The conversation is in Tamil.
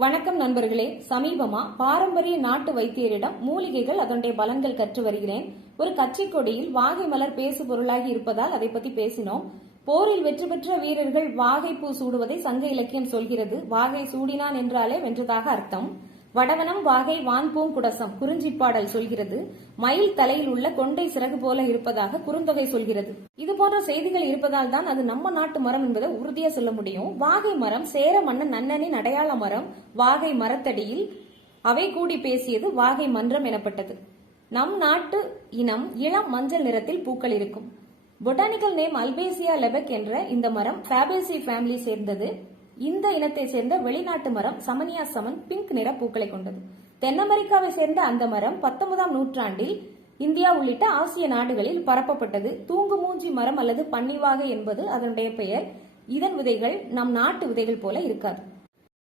வணக்கம் நண்பர்களே. சமீபமா பாரம்பரிய நாட்டு வைத்தியரிடம் மூலிகைகள் அதனுடைய பலன்கள் கற்று வருகிறேன். ஒரு கட்சி கொடியில் வாகை மலர் பேசு பொருளாகி இருப்பதால் அதை பத்தி பேசினோம். போரில் வெற்றி பெற்ற வீரர்கள் வாகை பூ சூடுவதை சங்க இலக்கியம் சொல்கிறது. வாகை சூடினான் என்றாலே வென்றதாக அர்த்தம். வடவனம் வாகை வான்பூங் குடசம் குறிஞ்சிப்பாடல் சொல்கிறது. மயில் தலையில் உள்ள கொண்டை சிறகு போல இருப்பதாக குறுந்தொகை சொல்கிறது. இது போன்ற செய்திகள் இருப்பதால் தான் அது நம்ம நாட்டு மரம் என்பதை உறுதியா சொல்ல முடியும். வாகை மரம் சேர மன்னன் நன்னனின் அடையாள மரம். வாகை மரத்தடியில் அவை கூடி பேசியது வாகை மன்றம் எனப்பட்டது. நம் நாட்டு இனம் இளம் மஞ்சள் நிறத்தில் பூக்கள் இருக்கும். பொட்டானிக்கல் நேம் அல்பேசியா லெபெக் என்ற இந்த மரம் ஃபேபேசி ஃபேமிலி சேர்ந்தது. இந்த இனத்தை சேர்ந்த வெளிநாட்டு மரம் சமனியா சமன் பிங்க் நிற பூக்களை கொண்டது. தென் அமெரிக்காவை சேர்ந்த அந்த மரம் 19ஆம் நூற்றாண்டில் இந்தியா உள்ளிட்ட ஆசிய நாடுகளில் பரப்பப்பட்டது. தூங்கு மூஞ்சி மரம் அல்லது பன்னிவாகை என்பது அதனுடைய பெயர். இதன் விதைகள் நம் நாட்டு விதைகள் போல இருக்காது.